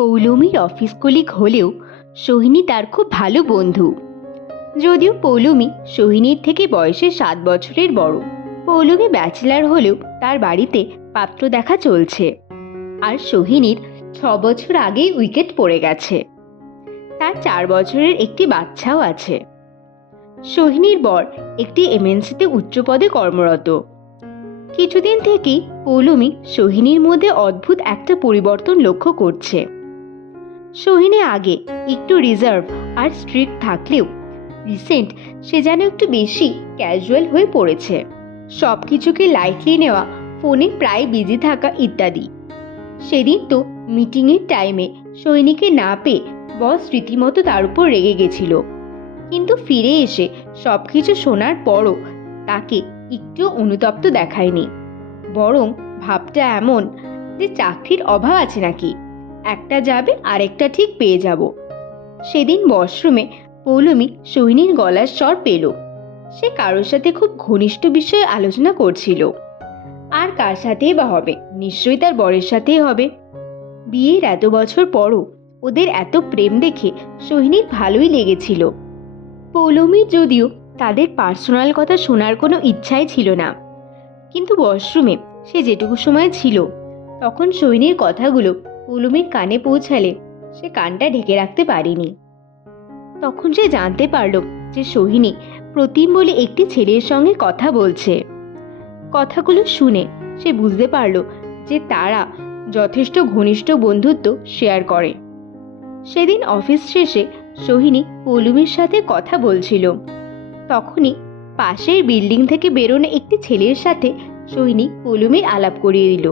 পৌলমীর office colleague হলেও সোহিনী তার খুব ভালো বন্ধু। যদিও পৌলমী সোহিনীর থেকে বয়সে 7 বছরের বড়। পৌলমী ব্যাচেলার হলেও তার বাড়িতে পাত্র দেখা চলছে। আর সোহিনীর 6 বছর আগেই উইকেট পড়ে গেছে। তার 4 বছরের একটি বাচ্চাও আছে। সোহিনীর বর একটি এমএনসিতে উচ্চ পদে কর্মরত। কিছুদিন থেকেই পৌলমী সোহিনীর মধ্যে অদ্ভুত একটা পরিবর্তন লক্ষ্য করছে। সোহিনী আগে একটু রিজার্ভ আর স্ট্রিক্ট থাকলেও রিসেন্ট সে যেন একটু বেশি ক্যাজুয়াল হয়ে পড়েছে। সব কিছুকে লাইটলি নেওয়া, ফোনে প্রায় বিজি থাকা ইত্যাদি। সেদিন তো মিটিংয়ের টাইমে সোহিনীকে না পেয়ে বস রীতিমতো তার উপর রেগে গেছিল। কিন্তু ফিরে এসে সব কিছু শোনার পরও তাকে একটু অনুতপ্ত দেখায়নি। বরং ভাবটা এমন যে চাকরির অভাব আছে নাকি, একটা যাবে আরেকটা ঠিক পেয়ে যাব। সেদিন ওয়াশরুমে পৌলমী সোহিনীর গলার স্বর পেল। সে কারোর সাথে খুব ঘনিষ্ঠ বিষয়ে আলোচনা করছিল। আর কার সাথেই বা হবে, নিশ্চয়ই তার বরের সাথেই হবে। বিয়ের এত বছর পরও ওদের এত প্রেম দেখে সোহিনীর ভালোই লেগেছিল। পৌলমীর যদিও তাদের পার্সোনাল কথা শোনার কোনো ইচ্ছাই ছিল না, কিন্তু ওয়াশরুমে সে যেটুকু সময় ছিল তখন সোহিনীর কথাগুলো পৌলমীর কানে পৌঁছালে সে কানটা ঢেকে রাখতে পারেনি। তখন সে জানতে পারল যে সোহিনী প্রতিম বলে একটি ছেলের সঙ্গে কথা বলছে। কথাগুলো শুনে সে বুঝতে পারল যে তারা যথেষ্ট ঘনিষ্ঠ বন্ধুত্ব শেয়ার করে। সেদিন অফিস শেষে সোহিনী পৌলমীর সাথে কথা বলছিল। তখনই পাশের বিল্ডিং থেকে বেরোনো একটি ছেলের সাথে সোহিনী পৌলমীর আলাপ করিয়ে দিল।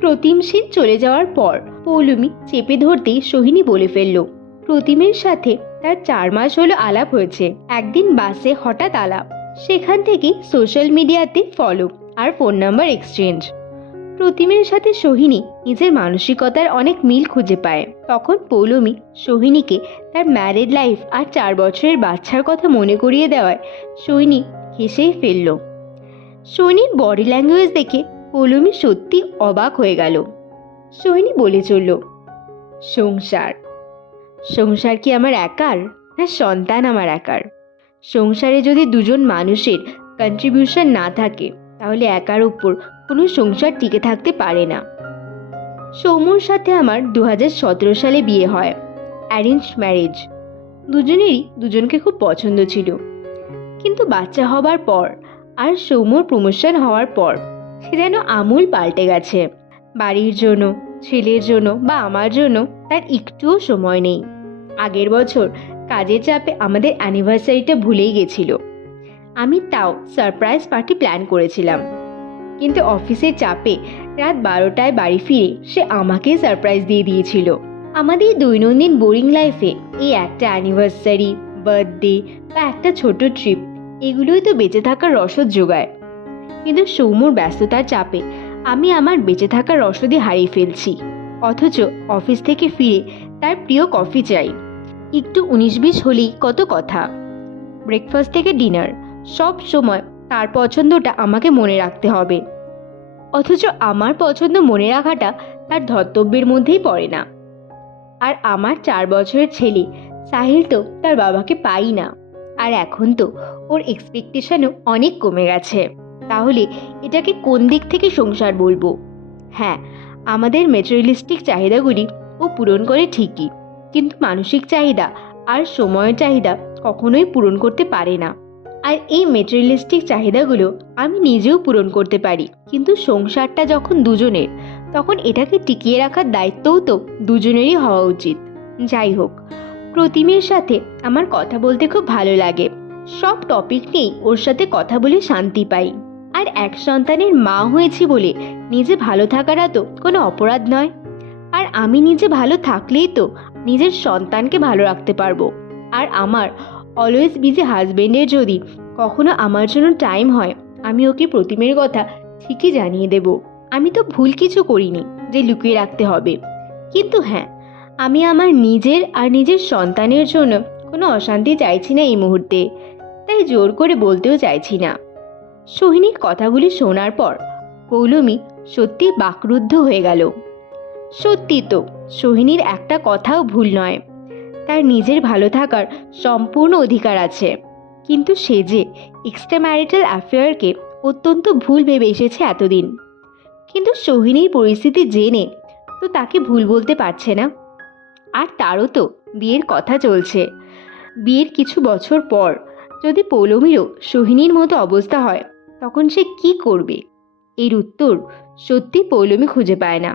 প্রতিম সেন চলে যাওয়ার পর পৌলমী চেপে ধরতেই সোহিনী বলে ফেলল প্রতিমের সাথে তার 4 মাস হলো আলাপ হয়েছে। একদিন বাসে হঠাৎ আলাপ, সেখান থেকে সোশ্যাল মিডিয়াতে ফলো আর ফোন নাম্বার এক্সচেঞ্জ। প্রতিমের সাথে সোহিনী নিজের মানসিকতার অনেক মিল খুঁজে পায়। তখন পৌলমী সোহিনীকে তার ম্যারিড লাইফ আর 4 বছরের বাচ্চার কথা মনে করিয়ে দেওয়ায় সোহিনী হেসেই ফেলল। সোহিনীর বডি ল্যাঙ্গুয়েজ দেখে পৌলমী সত্যি অবাক হয়ে গেল। সোহিনী বলে চলল, সংসার সংসার কি আমার একার, না সন্তান আমার একার? সংসারে যদি দুজন মানুষের কন্ট্রিবিউশন না থাকে তাহলে একার উপর কোনো সংসার টিকে থাকতে পারে না। সৌম্যর সাথে আমার 2017 সালে বিয়ে হয়, অ্যারেঞ্জ ম্যারেজ। দুজনেরই দুজনকে খুব পছন্দ ছিল। কিন্তু বাচ্চা হবার পর আর সৌম্যর প্রমোশন হওয়ার পর সে যেন আমূল পাল্টে গেছে। বাড়ির জন্য, ছেলের জন্য বা আমার জন্য তার একটুও সময় নেই। আগের বছর কাজের চাপে আমাদের অ্যানিভার্সারিটা ভুলেই গেছিল। আমি তাও সারপ্রাইজ পার্টি প্ল্যান করেছিলাম, কিন্তু অফিসের চাপে রাত 12টায় বাড়ি ফিরে সে আমাকেই সারপ্রাইজ দিয়ে দিয়েছিল। আমাদের দৈনন্দিন বোরিং লাইফে এই একটা অ্যানিভার্সারি, বার্থডে বা একটা ছোট ট্রিপ, এগুলোই তো বেঁচে থাকার রসদ যোগায়। কিন্তু সৌম্যর ব্যস্ততার চাপে আমি আমার বেঁচে থাকার রসদই হারিয়ে ফেলছি। অথচ অফিস থেকে ফিরে তার প্রিয় কফি চাই। একটু 19-20 হলেই কত কথা। ব্রেকফাস্ট থেকে ডিনার সব সময় তার পছন্দটা আমাকে মনে রাখতে হবে। অথচ আমার পছন্দ মনে রাখাটা তার ধর্তব্যের মধ্যেই পড়ে না। আর আমার 4 বছরের ছেলে সাহিল তো তার বাবাকে পাই না। আর এখন তো ওর এক্সপেকটেশনও অনেক কমে গেছে। তাহলে এটাকে কোন দিক থেকে সংসার বলবো? হ্যাঁ, আমাদের ম্যাটেরিয়ালিস্টিক চাহিদাগুলি ও পূরণ করে ঠিকই, কিন্তু মানসিক চাহিদা আর সময়ের চাহিদা কখনোই পূরণ করতে পারে না। আর এই ম্যাটেরিয়ালিস্টিক চাহিদাগুলো আমি নিজেও পূরণ করতে পারি, কিন্তু সংসারটা যখন দুজনের, তখন এটাকে টিকিয়ে রাখার দায়িত্বও তো দুজনেরই হওয়া উচিত। যাই হোক, প্রতিমের সাথে আমার কথা বলতে খুব ভালো লাগে। সব টপিক নিয়েই ওর সাথে কথা বলে শান্তি পাই। আর এক সন্তানের মা হয়েছি বলে নিজে ভালো থাকাটা তো কোনো অপরাধ নয়। আর আমি নিজে ভালো থাকলেই তো নিজের সন্তানকে ভালো রাখতে পারবো। আর আমার অলওয়েজ বিজি হাজবেন্ডের যদি কখনো আমার জন্য টাইম হয়, আমি ওকে প্রতিমের কথা ঠিকই জানিয়ে দেব। আমি তো ভুল কিছু করিনি যে লুকিয়ে রাখতে হবে। কিন্তু হ্যাঁ, আমি আমার নিজের আর নিজের সন্তানের জন্য কোনো অশান্তি চাইছি না এই মুহূর্তে, তাই জোর করে বলতেও চাইছি না। সোহিনীর কথাগুলি শোনার পর পৌলমী সত্যি বাকরুদ্ধ হয়ে গেল। সত্যি তো, সোহিনীর একটা কথাও ভুল নয়। তার নিজের ভালো থাকার সম্পূর্ণ অধিকার আছে, কিন্তু সে যে এক্সট্রা ম্যারিটাল অ্যাফেয়ারকে অত্যন্ত ভুল ভেবে এসেছে এতদিন। কিন্তু সোহিনীর পরিস্থিতি জেনে তো তাকে ভুল বলতে পারছে না। আর তারও তো বিয়ের কথা চলছে। বিয়ের কিছু বছর পর যদি পৌলমীরও সোহিনীর মতো অবস্থা হয়, তখন সে কি করবে? এর উত্তর সত্যি পৌলমী খুঁজে পায় না।